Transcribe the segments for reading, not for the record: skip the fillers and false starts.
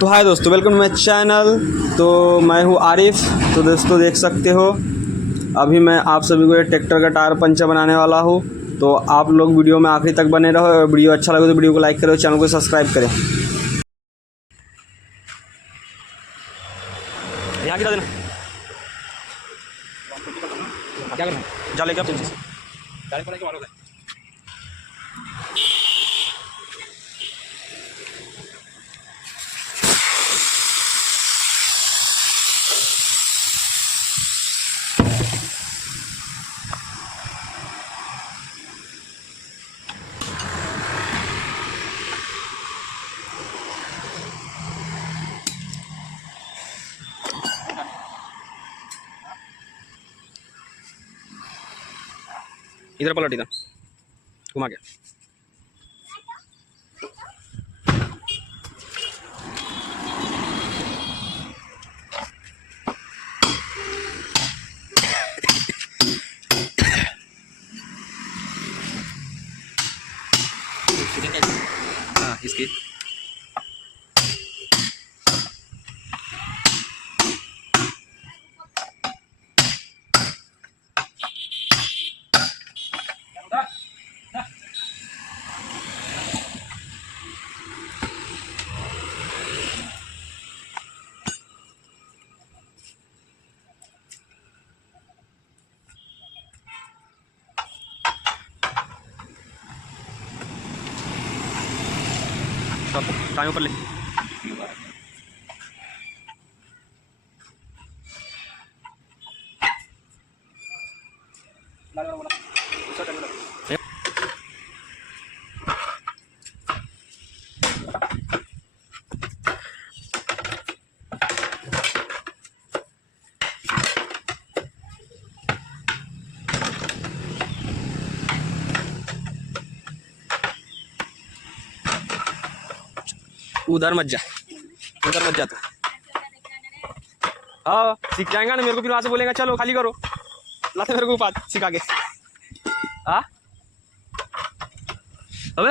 तो हाय दोस्तों, welcome to my channel. तो मैं हूँ आरिफ। तो दोस्तों देख सकते हो अभी मैं आप सभी को ट्रैक्टर का टायर पंचर बनाने वाला हूँ। तो आप लोग वीडियो में आखिरी तक बने रहो। और वीडियो अच्छा लगे तो वीडियो को लाइक करो, चैनल को सब्सक्राइब करें। यहाँ गिरा देना, क्या करना है जा लेके आप इधर पलट, इधर घुमा के। हाँ इसकी टाइम ऊपर ले। उधर मत जा, उधर मत जा तू। हाँ सीख जाएगा ना, मेरे को फिर वहां से बोलेगा चलो खाली करो, लाते मेरे को बात सिखा के। हाँ अबे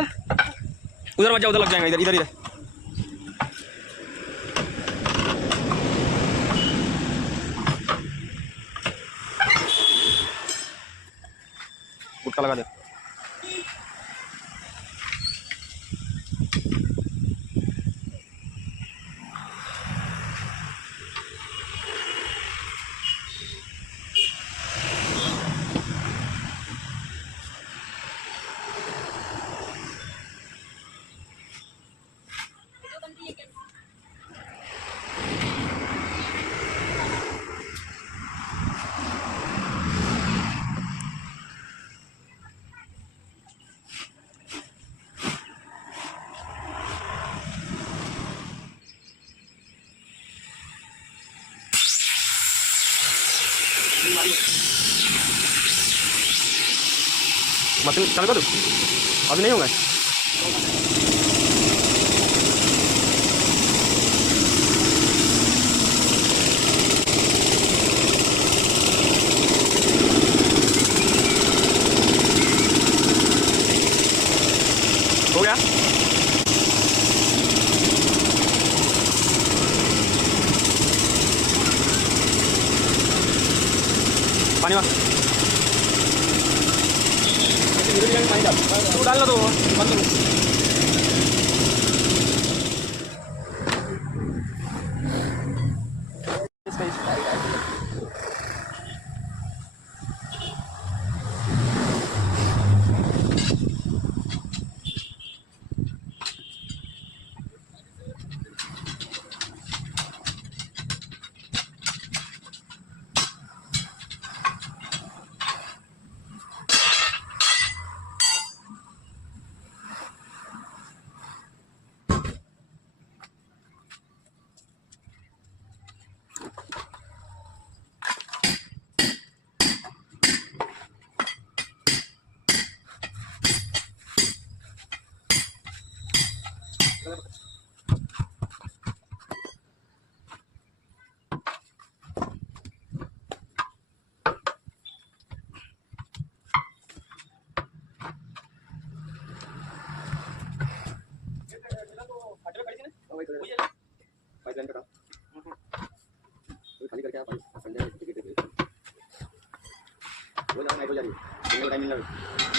उधर मत जा, उधर लग जाएगा, इधर इधर इधर। गुटका लगा दे। मशीन चल कर, अभी नहीं होगा। हो गया पानी में तू डाल लो तो बंद करो। पाइपलाइन का काम तो खाली करके आप संजय टिकट दे वो ज़्यादा नाइट हो जा रही है टाइम मिल रहा है